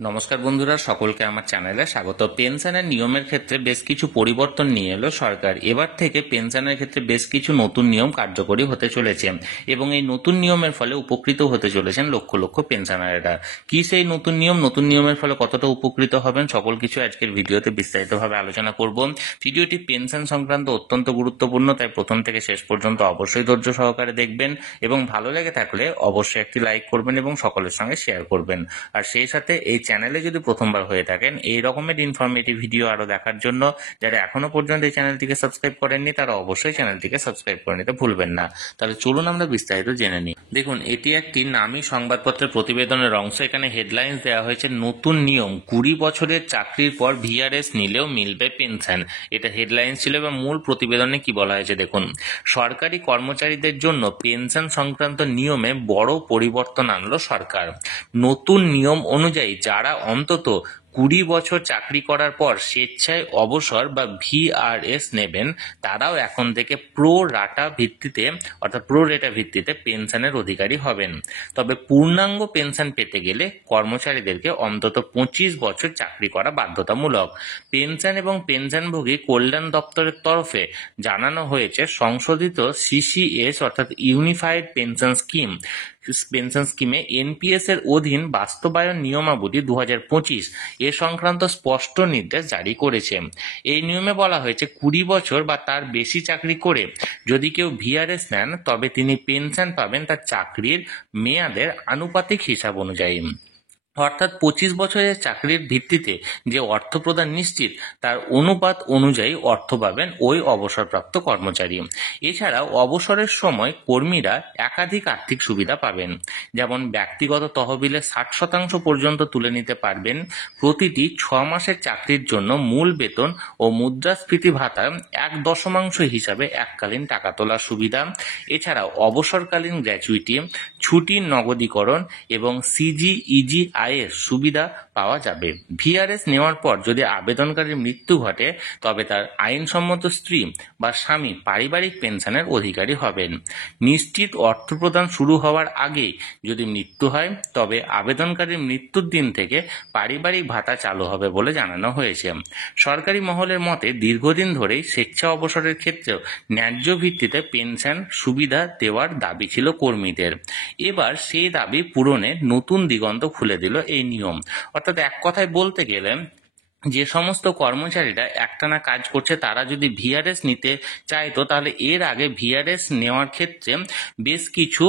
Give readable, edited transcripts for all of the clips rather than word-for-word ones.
নমস্কার বন্ধুরা, সকলকে আমার চ্যানেলে স্বাগত। পেনশনের নিয়মের ক্ষেত্রে বেশ কিছু পরিবর্তন নিয়ে এলো সরকার। এবার থেকে পেনশনের ক্ষেত্রে বেশ কিছু নতুন নিয়ম কার্যকরী হতে চলেছে এবং এই নতুন নিয়মের ফলে উপকৃত হতে চলেছেন লক্ষ লক্ষ পেনশনারেরা। কি সেই নতুন নিয়ম, নতুন নিয়মের ফলে কতটা উপকৃত হবেন, সকল কিছু আজকের ভিডিওতে বিস্তারিতভাবে আলোচনা করব। ভিডিওটি পেনশন সংক্রান্ত অত্যন্ত গুরুত্বপূর্ণ, তাই প্রথম থেকে শেষ পর্যন্ত অবশ্যই ধৈর্য সহকারে দেখবেন এবং ভালো লেগে থাকলে অবশ্যই একটি লাইক করবেন এবং সকলের সঙ্গে শেয়ার করবেন। আর সেই সাথে এই চ্যানেলে যদি প্রথমবার হয়ে থাকেন এই রকমের ইনফরমেটিভ ভিডিও আরো দেখার জন্য যারা এখনো পর্যন্ত এই চ্যানেলটিকে সাবস্ক্রাইব করেননি তারা অবশ্যই চ্যানেলটিকে সাবস্ক্রাইব করে নিতে ভুলবেন না। তাহলে চলুন আমরা বিস্তারিত জেনে নিই। দেখুন, এটি একটি নামী সংবাদপত্রের প্রতিবেদনের অংশ। এখানে হেডলাইন্স দেওয়া হয়েছে নতুন নিয়ম, 20 বছরের চাকরির পর ভিআরএস নিলেও মিলবে পেনশন। এটা হেডলাইন্স ছিল এবং মূল প্রতিবেদনে কি বলা হয়েছে দেখুন। সরকারি কর্মচারীদের জন্য পেনশন সংক্রান্ত নিয়মে বড় পরিবর্তন আনলো সরকার। নতুন নিয়ম অনুযায়ী যারা অন্তত 20 বছর চাকরি করার পর স্বেচ্ছায় অবসর বা ভিআরএস নেবেন তারাও এখন থেকে প্রো রেটা ভিত্তিতে পেনশনের অধিকারী হবেন। তবে পূর্ণাঙ্গ পেনশন পেতে গেলে কর্মচারীদেরকে অন্তত 25 বছর চাকরি করা বাধ্যতামূলক। পেনশন এবং পেনশনভোগী কল্যাণ দপ্তরের তরফে জানানো হয়েছে সংশোধিত সিসিএস অর্থাৎ ইউনিফাইড পেনশন স্কিমে এনপিএস এর অধীন বাস্তবায়ন নিয়মাবলী 2025 এ সংক্রান্ত স্পষ্ট নির্দেশ জারি করেছে। এই নিয়মে বলা হয়েছে 20 বছর বা তার বেশি চাকরি করে যদি কেউ ভিআরএস নেন তবে তিনি পেনশন পাবেন তার চাকরির মেয়াদের আনুপাতিক হিসাব অনুযায়ী। অর্থাৎ 25 বছরের চাকরির ভিত্তিতে যে অর্থ প্রদান নিশ্চিত তার অনুপাত অনুযায়ী অর্থ পাবেন ওই অবসরপ্রাপ্ত কর্মচারী। এছাড়াও অবসরের সময় কর্মীরা একাধিক আর্থিক সুবিধা পাবেন, যেমন ব্যক্তিগত তহবিলে 60% পর্যন্ত তুলে নিতে পারবেন। প্রতিটি 6 মাসের চাকরির জন্য মূল বেতন ও মুদ্রাস্ফীতি ভাতা 1/10 হিসাবে এককালীন টাকা তোলার সুবিধা। এছাড়াও অবসরকালীন গ্র্যাচুইটি, ছুটির নগদীকরণ এবং সিজিইজিআই এর সুবিধা পাওয়া যাবে। ভিআরএস নেওয়ার পর যদি আবেদনকারীর মৃত্যু ঘটে তবে তার আইনসম্মত স্ত্রী বা স্বামী পারিবারিক পেনশনের অধিকারী হবেন। নিশ্চিত অর্থ প্রদান শুরু হওয়ার আগে যদি মৃত্যু হয় তবে আবেদনকারীর মৃত্যুর দিন থেকে পারিবারিক ভাতা চালু হবে বলে জানানো হয়েছে। সরকারি মহলের মতে দীর্ঘদিন ধরেই স্বেচ্ছা অবসরের ক্ষেত্রেও ন্যায্য ভিত্তিতে পেনশন সুবিধা দেওয়ার দাবি ছিল কর্মীদের। এবার সেই দাবি পূরণে নতুন দিগন্ত খুলে দিল এই নিয়ম। অর্থাৎ এক কথায় বলতে গেলে যে সমস্ত কর্মচারীরা একটানা কাজ করছে তারা যদি ভিআরএস নিতে চাইতো তাহলে এর আগে ভিআরএস নেওয়ার ক্ষেত্রে বেশ কিছু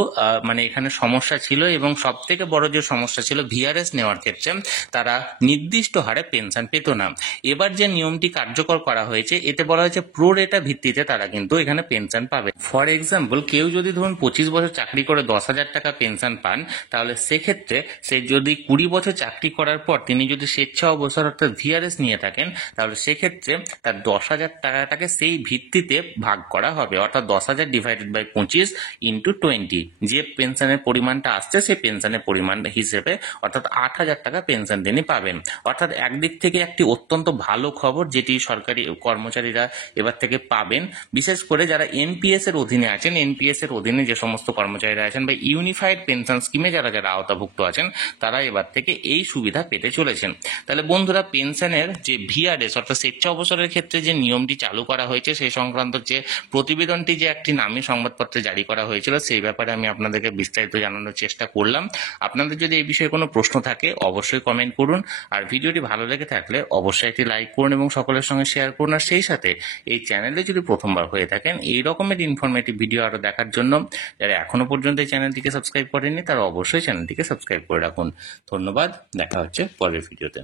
এখানে সমস্যা ছিল এবং সব থেকে বড় যে সমস্যা ছিল ভিআরএস নেওয়ার ক্ষেত্রে তারা নির্দিষ্ট হারে পেনশন পেত না। এবার যে নিয়মটি কার্যকর করা হয়েছে এতে বলা হয়েছে প্রো রেটা ভিত্তিতে তারা কিন্তু এখানে পেনশন পাবে। ফর এক্সাম্পল, কেউ যদি ধরুন 25 বছর চাকরি করে 10,000 টাকা পেনশন পান, তাহলে সেক্ষেত্রে সে যদি 20 বছর চাকরি করার পর তিনি যদি স্বেচ্ছা অবসর অর্থাৎ ভিআরএস নিয়ে থাকেন তাহলে সেক্ষেত্রে তার 10,000 টাকাটাকে সেই ভিত্তিতে ভাগ করা হবে, অর্থাৎ 10,000 ডিভাইডেড বাই 25 ইন্টু 20, যে পেনশনের পরিমাণটা আসছে সেই পেনশনের পরিমাণ হিসেবে অর্থাৎ 8,000 টাকা পেনশন তিনি পাবেন। অর্থাৎ একদিক থেকে একটি অত্যন্ত ভালো খবর যেটি সরকারি কর্মচারীরা এবার থেকে পাবেন, বিশেষ করে যারা এনপিএস এর অধীনে আছেন। এনপিএস এর অধীনে যে সমস্ত কর্মচারীরা আছেন বা ইউনিফাইড পেনশন স্কিমে যারা আওতাভুক্ত আছেন তারা এবার থেকে এই সুবিধা পেতে চলেছেন। তাহলে বন্ধুরা, পেনশনের যে ভিআরএস অর্থাৎ স্বেচ্ছা অবসরের ক্ষেত্রে যে নিয়মটি চালু করা হয়েছে সেই সংক্রান্ত যে প্রতিবেদনটি যে একটি নামী সংবাদপত্রে জারি করা হয়েছিল সেই ব্যাপারে আমি আপনাদেরকে বিস্তারিত জানানোর চেষ্টা করলাম। আপনাদের যদি এই বিষয়ে কোনো প্রশ্ন থাকে অবশ্যই কমেন্ট করুন, আর ভিডিওটি ভালো লেগে থাকলে অবশ্যই একটি লাইক করুন এবং সকলের সঙ্গে শেয়ার করুন। আর সেই সাথে এই চ্যানেলে যদি প্রথমবার হয়ে থাকেন এই রকমের ইনফরমেটিভ ভিডিও আরো দেখার জন্য যারা এখনো পর্যন্ত এই চ্যানেলটিকে সাবস্ক্রাইব করেননি তারা অবশ্যই চ্যানেলটিকে সাবস্ক্রাইব করে রাখুন। ধন্যবাদ, দেখা হচ্ছে পরের ভিডিওতে।